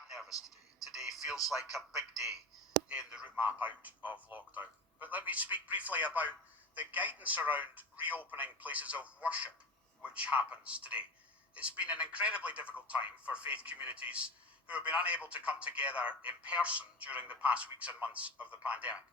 am nervous today. Today feels like a big day in the route map out of lockdown. But let me speak briefly about the guidance around reopening places of worship, which happens today. It's been an incredibly difficult time for faith communities who have been unable to come together in person during the past weeks and months of the pandemic.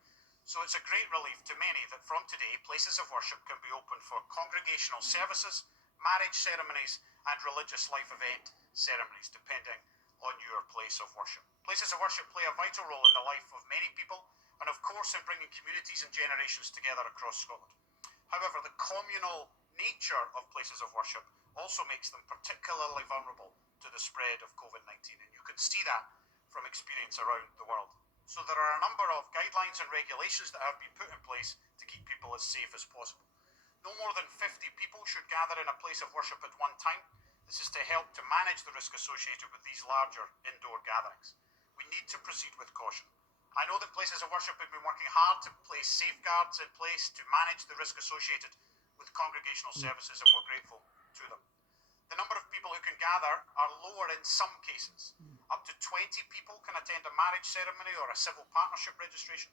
So it's a great relief to many that from today, places of worship can be open for congregational services, marriage ceremonies, and religious life event ceremonies, depending on your place of worship. Places of worship play a vital role in the life of many people, and of course in bringing communities and generations together across Scotland. However, the communal nature of places of worship also makes them particularly vulnerable to the spread of COVID-19, and you can see that from experience around the world. So there are a number of guidelines and regulations that have been put in place to keep people as safe as possible. No more than 50 people should gather in a place of worship at one time. This is to help to manage the risk associated with these larger indoor gatherings. We need to proceed with caution. I know that places of worship have been working hard to place safeguards in place to manage the risk associated with congregational services, and we're grateful to them. The number of people who can gather are lower in some cases. Up to 20 people can attend a marriage ceremony or a civil partnership registration,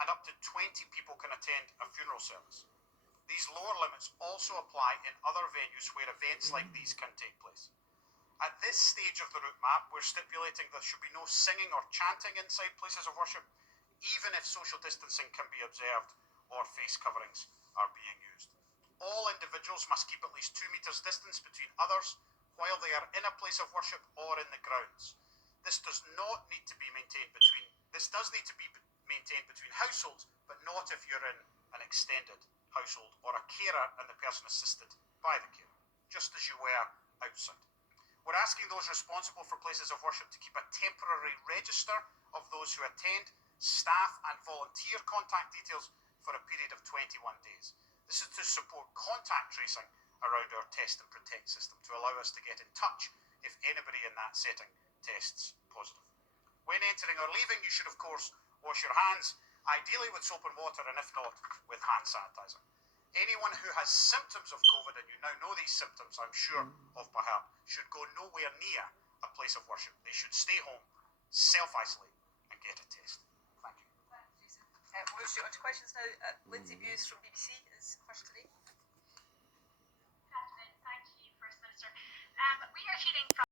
and up to 20 people can attend a funeral service. These lower limits also apply in other venues where events like these can take place. At this stage of the route map, we're stipulating there should be no singing or chanting inside places of worship, even if social distancing can be observed or face coverings are being used. All individuals must keep at least 2 meters distance between others while they are in a place of worship or in the grounds. This does need to be maintained between households, but not if you're in an extended household or a carer and the person assisted by the carer, just as you were outside. We're asking those responsible for places of worship to keep a temporary register of those who attend, staff and volunteer contact details for a period of 21 days. This is to support contact tracing around our test and protect system to allow us to get in touch if anybody in that setting tests positive. When entering or leaving, you should of course wash your hands, ideally with soap and water, and if not, with hand sanitizer. Anyone who has symptoms of COVID, and you now know these symptoms, I'm sure of by heart, should go nowhere near a place of worship. They should stay home, self-isolate, and get a test. Thank you. Thanks, Jason. We'll move straight on to questions now. Lindsay Buse from BBC is first today. Thank you, First Minister. We are hearing from